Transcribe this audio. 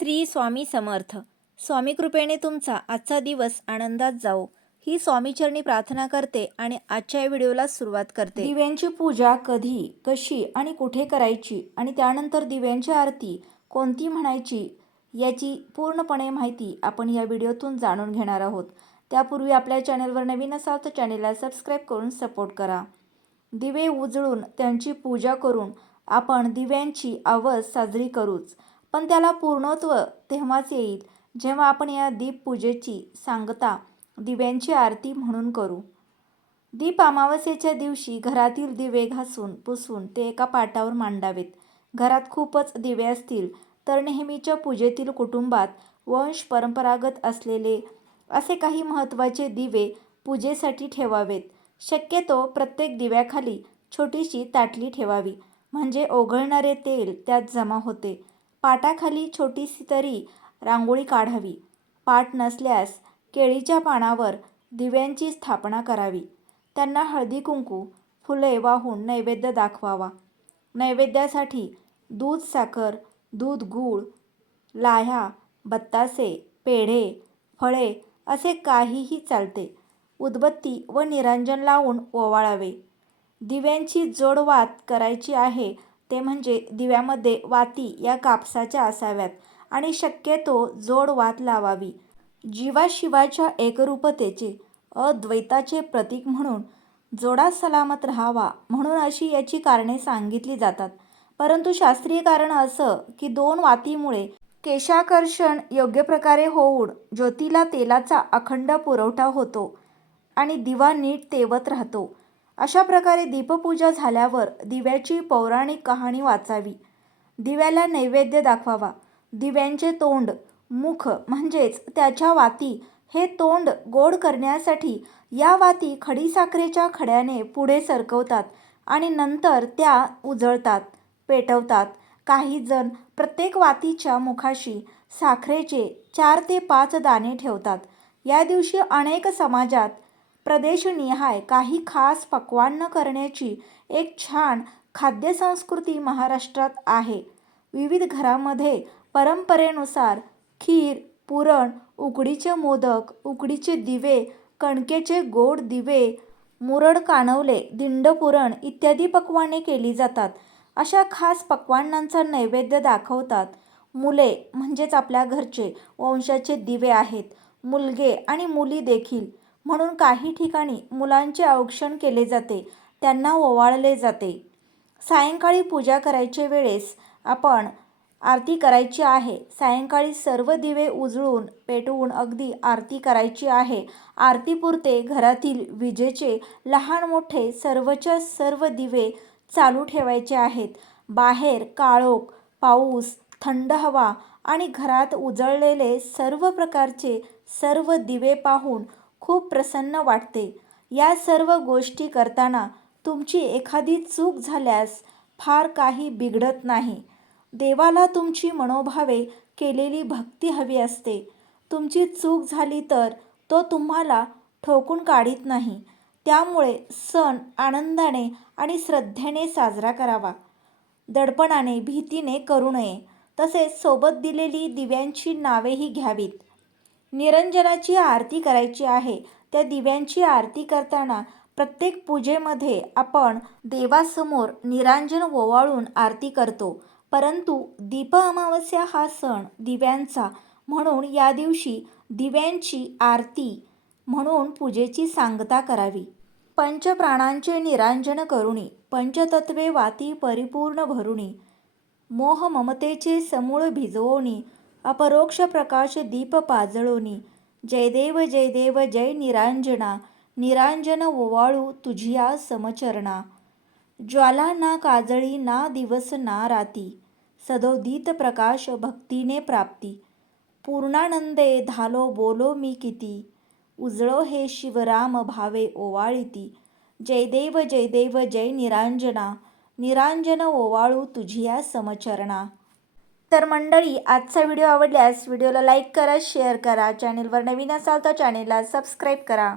श्री स्वामी समर्थ. स्वामी कृपेने तुमचा आजचा दिवस आनंदात जाओ ही स्वामीचरणी प्रार्थना करते आणि आजच्या या व्हिडिओला सुरुवात करते. दिव्यांची पूजा कधी कशी आणि कुठे करायची आणि त्यानंतर दिव्यांची आरती कोणती म्हणायची याची पूर्णपणे माहिती आपण या व्हिडिओतून जाणून घेणार आहोत. त्यापूर्वी आपल्या चॅनलवर नवीन असाल तर चॅनेलला सबस्क्राईब करून सपोर्ट करा. दिवे उजळून त्यांची पूजा करून आपण दिव्यांची आवस साजरी करूच. पण त्याला पूर्णत्व तेव्हाच येईल जेव्हा आपण या दीपपूजेची सांगता दिव्यांची आरती म्हणून करू. दीप अमावस्येच्या दिवशी घरातील दिवे घासून पुसून ते एका पाटावर मांडावेत. घरात खूपच दिवे असतील तर नेहमीच्या पूजेतील कुटुंबात वंश परंपरागत असलेले असे काही महत्त्वाचे दिवे पूजेसाठी ठेवावेत. शक्यतो प्रत्येक दिव्याखाली छोटीशी ताटली ठेवावी म्हणजे ओघळणारे तेल त्यात जमा होते. पाटाखाली छोटीशी तरी रांगोळी काढावी. पाट नसल्यास केळीच्या पानावर दिव्यांची स्थापना करावी. त्यांना हळदी कुंकू फुले वाहून नैवेद्य दाखवावा. नैवेद्यासाठी दूध साखर दूध गूळ लाह्या बत्तासे पेढे फळे असे काहीही चालते. उदबत्ती व निरांजन लावून ओवाळावे. दिव्यांची जोडवात करायची आहे ते म्हणजे दिव्यामध्ये वाती या कापसाच्या असाव्यात आणि शक्यतो जोड वात लावावी. जीवाशिवाच्या एकरूपतेचे अद्वैताचे प्रतीक म्हणून जोडा सलामत राहावा म्हणून अशी याची कारणे सांगितली जातात. परंतु शास्त्रीय कारण असं की दोन वातीमुळे केशाकर्षण योग्य प्रकारे होऊन ज्योतीला तेलाचा अखंड पुरवठा होतो आणि दिवा नीट तेवत राहतो. अशा प्रकारे दीपपूजा झाल्यावर दिव्याची पौराणिक कहाणी वाचावी. दिव्याला नैवेद्य दाखवावा. दिव्यांचे तोंड मुख म्हणजेच त्याच्या वाती हे तोंड गोड करण्यासाठी या वाती खडीसाखरेच्या खड्याने पुढे सरकवतात आणि नंतर त्या उजळतात पेटवतात. काही जण प्रत्येक वातीच्या मुखाशी साखरेचे चार ते पाच दाणे ठेवतात. या दिवशी अनेक समाजात प्रदेशनिहाय काही खास पक्वान्न करण्याची एक छान खाद्यसंस्कृती महाराष्ट्रात आहे. विविध घरामध्ये परंपरेनुसार खीर पुरण उकडीचे मोदक उकडीचे दिवे कणकेचे गोड दिवे मुरड कानवले दिंड पुरण इत्यादी पक्वाने केली जातात. अशा खास पक्वांनांचा नैवेद्य दाखवतात मुले म्हणजेच आपल्या घरचे वंशाचे दिवे आहेत. मुलगे आणि मुली देखील म्हणून काही ठिकाणी मुलांचे औक्षण केले जाते त्यांना ओवाळले जाते. सायंकाळी पूजा करायच्या वेळेस आपण आरती करायची आहे. सायंकाळी सर्व दिवे उजळून पेटवून अगदी आरती करायची आहे. आरतीपुरते घरातील विजेचे लहान मोठे सर्वच्या सर्व दिवे चालू ठेवायचे आहेत. बाहेर काळोख पाऊस थंड हवा आणि घरात उजळलेले सर्व प्रकारचे सर्व दिवे पाहून खूप प्रसन्न वाटते. या सर्व गोष्टी करताना तुमची एखादी चूक झाल्यास फार काही बिघडत नाही. देवाला तुमची मनोभावे केलेली भक्ती हवी असते. तुमची चूक झाली तर तो तुम्हाला ठोकून काढीत नाही. त्यामुळे सण आनंदाने आणि श्रद्धेने साजरा करावा. दडपणाने भीतीने करू नये. तसेच सोबत दिलेली दिव्यांची नावेही घ्यावीत. निरंजनाची आरती करायची आहे. त्या दिव्यांची आरती करताना प्रत्येक पूजेमध्ये आपण देवासमोर निरांजन ओवाळून आरती करतो. परंतु दीप अमावस्या हा सण दिव्यांचा म्हणून या दिवशी दिव्यांची आरती म्हणून पूजेची सांगता करावी. पंचप्राणांचे निरांजन करुणी पंचतत्वे वाती परिपूर्ण भरुणी मोह ममतेचे समूळ भिजवोनी अपरोक्ष प्रकाश दीप पाजळोनी. जयदेव जयदेव जय निरांजना. निरांजन ओवाळू तुझिया समचरणा. ज्वाला ना काजळी ना दिवस ना राती. सदोदित प्रकाश भक्तीने प्राप्ती. पूर्णानंदे धालो बोलो मी किती. उजळो हे शिवराम भावे ओवाळीती. जयदेव जयदेव जय निरांजना. निरांजन ओवाळू तुझिया समचरणा. तर मंडळी आजचा व्हिडिओ आवडल्यास व्हिडिओला लाईक करा शेअर करा चॅनेलवर नवीन असाल तर चॅनेलला सबस्क्राईब करा.